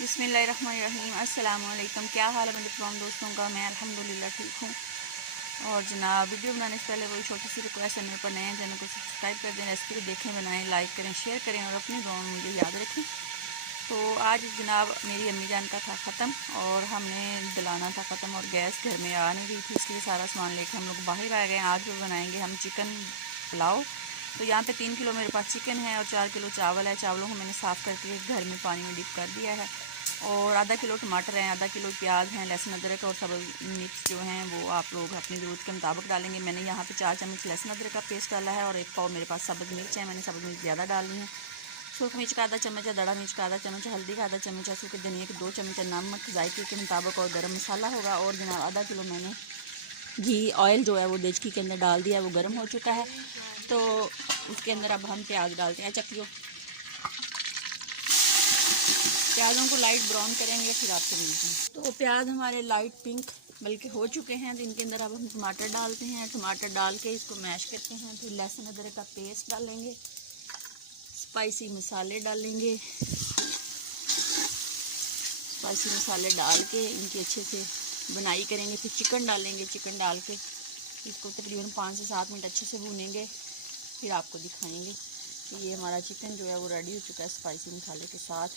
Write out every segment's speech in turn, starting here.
बिस्मिल्लाहिर्रहमानिर्रहीम। अस्सलाम वालेकुम। क्या हाल है मेरे तमाम दोस्तों का? मैं अल्हम्दुलिल्लाह ठीक हूँ। और जनाब, वीडियो बनाने से पहले वही छोटी सी रिक्वेस्ट है, मेरे पर नए चैनल को सब्सक्राइब कर दें, रेसिपी को देखें, बनाएं, लाइक करें, शेयर करें और अपनी दुआ में मुझे याद रखें। तो आज जनाब मेरी अम्मी जान का था ख़त्म और हमने दिलाना था ख़त्म और गैस घर में आ नहीं रही थी, इसलिए सारा सामान लेकर हम लोग बाहर आ गए। आज भी बनाएंगे हम चिकन पुलाव। तो यहाँ पे 3 किलो मेरे पास चिकन है और 4 किलो चावल है। चावलों को मैंने साफ़ करके घर में पानी में डिप कर दिया है। और आधा किलो टमाटर हैं, आधा किलो प्याज हैं, लहसुन अदरक और सब्ज़ मिर्च जो हैं वो आप लोग अपनी ज़रूरत के मुताबिक डालेंगे। मैंने यहाँ पे 4 चम्मच लहसुन अदरक का पेस्ट डाला है और एक पाव मेरे पास सब्ज़ मिर्च है, मैंने सब्ज़ मिर्च ज़्यादा डाली है। सूख मिर्च का आधा चम्मच है, दड़ा मिर्च का आधा चम्मच है, हल्दी का आधा चम्मच है, सूखे धनिया के 2 चम्मच है, नमक जायके के मुताबिक और गर्म मसाला होगा। और जनाब आधा किलो मैंने घी ऑयल जो है वो देचकी के अंदर डाल दिया, वो गर्म हो चुका है। तो उसके अंदर अब हम प्याज डालते हैं। चक्कियों प्याज़ों को लाइट ब्राउन करेंगे, फिर आपसे मिलते हैं। तो प्याज हमारे लाइट पिंक बल्कि हो चुके हैं। तो इनके अंदर अब हम टमाटर डालते हैं। टमाटर डाल के इसको मैश करते हैं। फिर लहसुन अदरक का पेस्ट डालेंगे, स्पाइसी मसाले डालेंगे। स्पाइसी मसाले डाल के इनकी अच्छे से बनाई करेंगे। फिर चिकन डालेंगे। चिकन डाल के इसको तकरीबन 5 से 7 मिनट अच्छे से भूनेंगे, फिर आपको दिखाएंगे कि ये हमारा चिकन जो है वो रेडी हो चुका है स्पाइसी मसाले के साथ।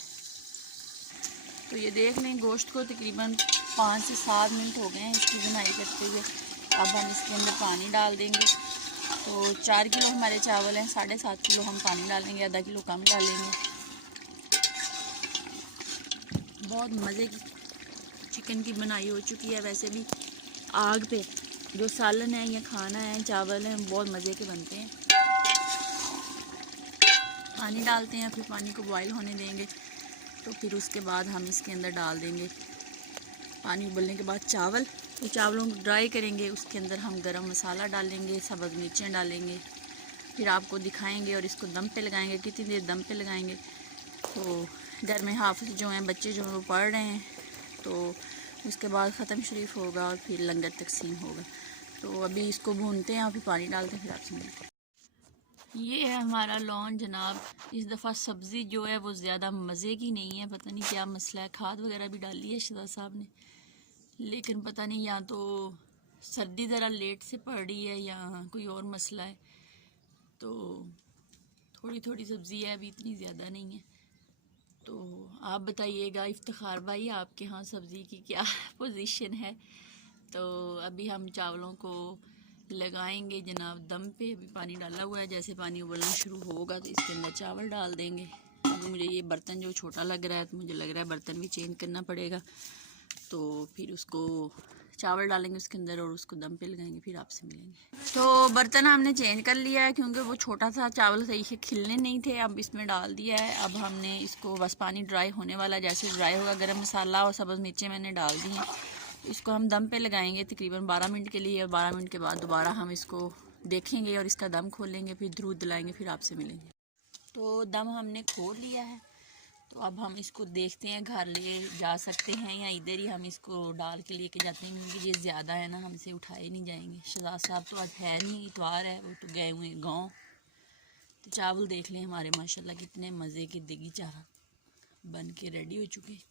तो ये देख लें, गोश्त को तकरीबन 5 से 7 मिनट हो गए हैं इसकी बुनाई करते हुए। अब हम इसके अंदर पानी डाल देंगे। तो 4 किलो हमारे चावल हैं, 7.5 किलो हम पानी डालेंगे, आधा किलो कम डालेंगे। बहुत मज़े की चिकन की बनाई हो चुकी है। वैसे भी आग पे जो सालन है या खाना है, चावल हैं, बहुत मज़े के बनते हैं। पानी डालते हैं, फिर पानी को बॉईल होने देंगे। तो फिर उसके बाद हम इसके अंदर डाल देंगे पानी उबलने के बाद चावल। तो चावलों को ड्राई करेंगे, उसके अंदर हम गरम मसाला डालेंगे, सब्ज़ मिर्चें डालेंगे, फिर आपको दिखाएंगे और इसको दम पे लगाएंगे। कितनी देर दम पे लगाएंगे? तो घर में हाफिज़ जो हैं, बच्चे जो हैं वो पढ़ रहे हैं, तो उसके बाद ख़त्म शरीफ होगा और फिर लंगर तकसीम होगा। तो अभी इसको भूनते हैं और फिर पानी डालते हैं, फिर आपसे मिलते हैं। ये है हमारा लॉन जनाब। इस दफ़ा सब्ज़ी जो है वो ज़्यादा मज़े की नहीं है, पता नहीं क्या मसला है। खाद वगैरह भी डाली है शहज़ाद साहब ने, लेकिन पता नहीं या तो सर्दी ज़रा लेट से पड़ रही है या कोई और मसला है। तो थोड़ी थोड़ी सब्ज़ी है, अभी इतनी ज़्यादा नहीं है। तो आप बताइएगा इफ्तिखार भाई, आपके यहाँ सब्ज़ी की क्या पोजीशन है? तो अभी हम चावलों को लगाएंगे जनाब दम पे। अभी पानी डाला हुआ है, जैसे पानी उबलना शुरू होगा तो इसके अंदर चावल डाल देंगे। अभी मुझे ये बर्तन जो छोटा लग रहा है तो मुझे लग रहा है बर्तन भी चेंज करना पड़ेगा। तो फिर उसको चावल डालेंगे उसके अंदर और उसको दम पे लगाएंगे, फिर आपसे मिलेंगे। तो बर्तन हमने चेंज कर लिया है क्योंकि वो छोटा सा चावल सही से खिलने नहीं थे। अब इसमें डाल दिया है। अब हमने इसको बस पानी ड्राई होने वाला, जैसे ड्राई होगा गरम मसाला और सब्ज़ मिर्चें मैंने डाल दी हैं। इसको हम दम पे लगाएंगे तकरीबन 12 मिनट के लिए। 12 मिनट के बाद दोबारा हम इसको देखेंगे और इसका दम खोलेंगे, फिर दूध दिलाएंगे, फिर आपसे मिलेंगे। तो दम हमने खोल लिया है। तो अब हम इसको देखते हैं, घर ले जा सकते हैं या इधर ही हम इसको डाल के लेके जाते हैं, क्योंकि ये ज़्यादा है ना, हमसे उठाए नहीं जाएंगे। शहज़ाद साहब तो आज है नहीं, इतवार है, वो तो गए हुए हैं गाँव। तो चावल देख लें हमारे माशाल्लाह कितने मज़े के देगी चारा बन के रेडी हो चुके।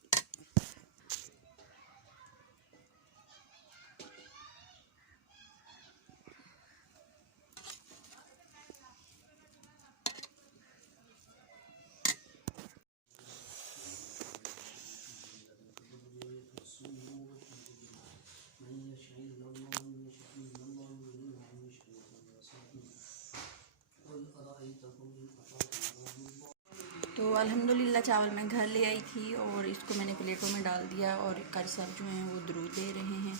तो अल्हम्दुलिल्लाह चावल मैं घर ले आई थी और इसको मैंने प्लेटों में डाल दिया और कारी साहब जो हैं वो दुरूद दे रहे हैं।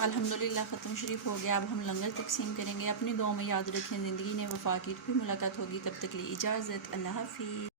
अल्हम्दुलिल्लाह ख़त्म शरीफ हो गया। अब हम लंगर तकसीम करेंगे। अपनी दुआ में याद रखें, ज़िंदगी ने वफ़ा की, फिर मुलाकात होगी। तब तक के लिए इजाज़त। अल्लाह हाफ़िज़।